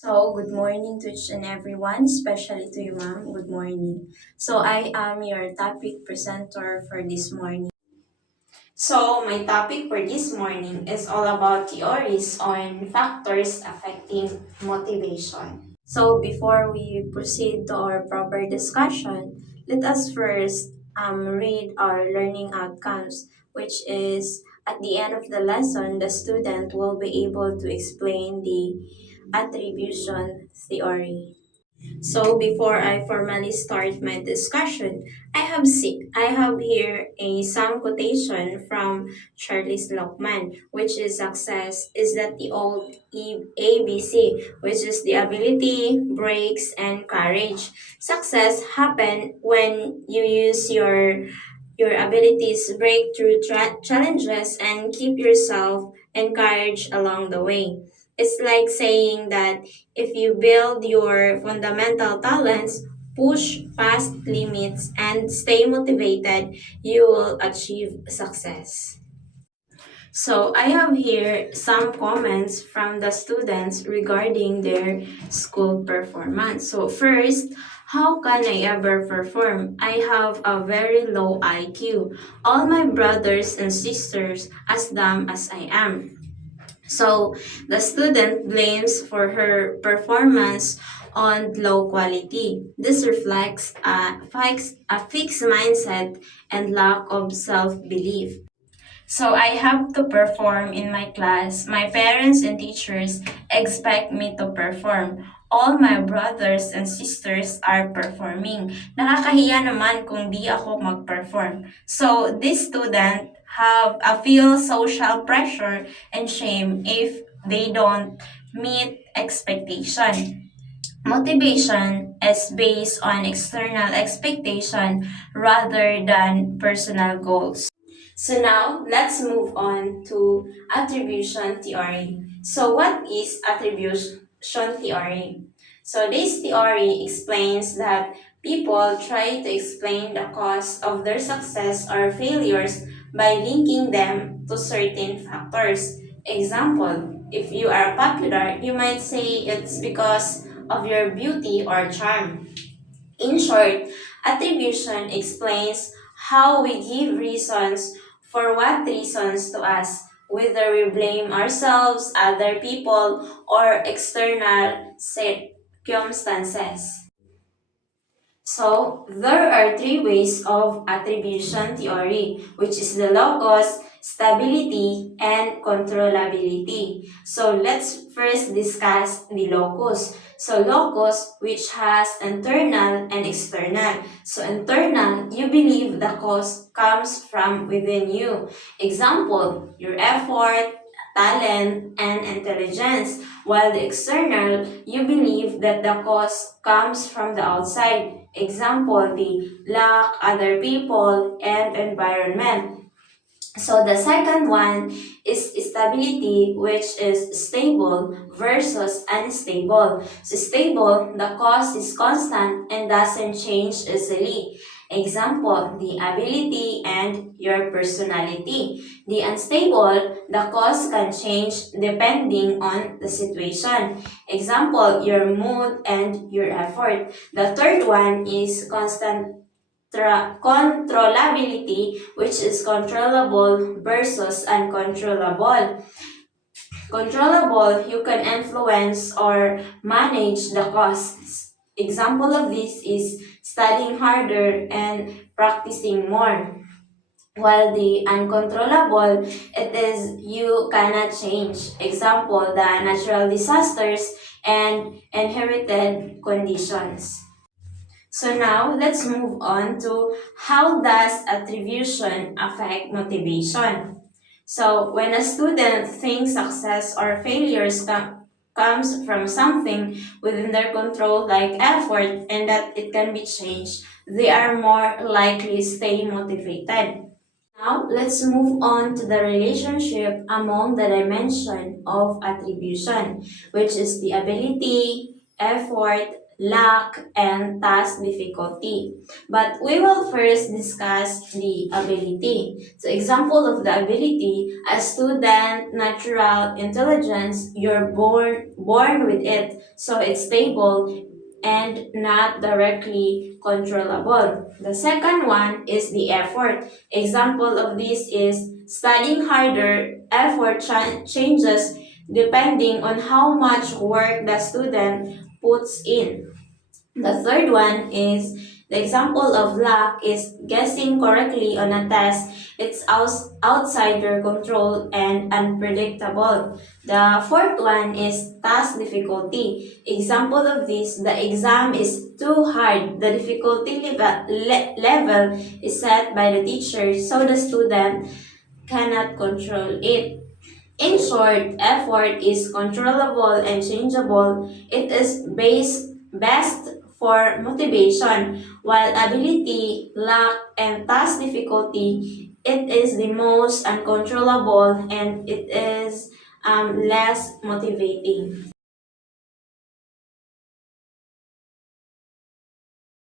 So, good morning to each and everyone, especially to you, ma'am. Good morning. So, I am your topic presenter for this morning. So, my topic for this morning is all about theories on factors affecting motivation. So, before we proceed to our proper discussion, let us first read our learning outcomes, which is at the end of the lesson, the student will be able to explain the attribution theory. So before I formally start my discussion, I have here a some quotation from Charles Lockman, which is success is that the old ABC, which is the ability, breaks, and courage. Success happen when you use your abilities, break through challenges, and keep yourself encouraged along the way. It's like saying that if you build your fundamental talents, push past limits, and stay motivated, you will achieve success. So I have here some comments from the students regarding their school performance. So first, how can I ever perform? I have a very low IQ. All my brothers and sisters as dumb as I am. So the student blames for her performance on low quality. This reflects a fixed mindset and lack of self-belief. So I have to perform in my class. My parents and teachers expect me to perform. All my brothers and sisters are performing. Nakakahiya naman kung di ako mag-perform. So this student have a feel social pressure and shame if they don't meet expectation. Motivation is based on external expectation rather than personal goals. So now, let's move on to attribution theory. So what is attribution theory? So this theory explains that people try to explain the cause of their success or failures by linking them to certain factors. Example, if you are popular, you might say it's because of your beauty or charm. In short, attribution explains how we give reasons for what reasons to us, whether we blame ourselves, other people, or external circumstances. So, there are three ways of attribution theory, which is the logos, stability, and controllability. So, let's first discuss the logos. So, logos, which has internal and external. So, internal, you believe the cause comes from within you. Example, your effort, talent, and intelligence. While the external, you believe that the cause comes from the outside. Example, the luck, other people, and environment. So the second one is stability, which is stable versus unstable. So stable, the cause is constant and doesn't change easily. Example, the ability and your personality. The unstable, the cause can change depending on the situation. Example, your mood and your effort. The third one is constant controllability, which is controllable versus uncontrollable. Controllable, you can influence or manage the costs. Example of this is studying harder and practicing more. While the uncontrollable, it is you cannot change. Example, the natural disasters and inherited conditions. So now, let's move on to how does attribution affect motivation? So when a student thinks success or failures comes from something within their control like effort and that it can be changed, they are more likely stay motivated. Now, let's move on to the relationship among the dimension of attribution, which is the ability, effort, luck, and task difficulty. But we will first discuss the ability. So example of the ability, a student, natural intelligence, you're born with it, so it's stable and not directly controllable. The second one is the effort. Example of this is studying harder, effort changes depending on how much work the student puts in. The third one is the example of luck is guessing correctly on a test. It's outside your control and unpredictable. The fourth one is task difficulty. Example of this, the exam is too hard. The difficulty level is set by the teacher so the student cannot control it. In short, effort is controllable and changeable. It is best for motivation, while ability, luck, and task difficulty, it is the most uncontrollable and it is less motivating.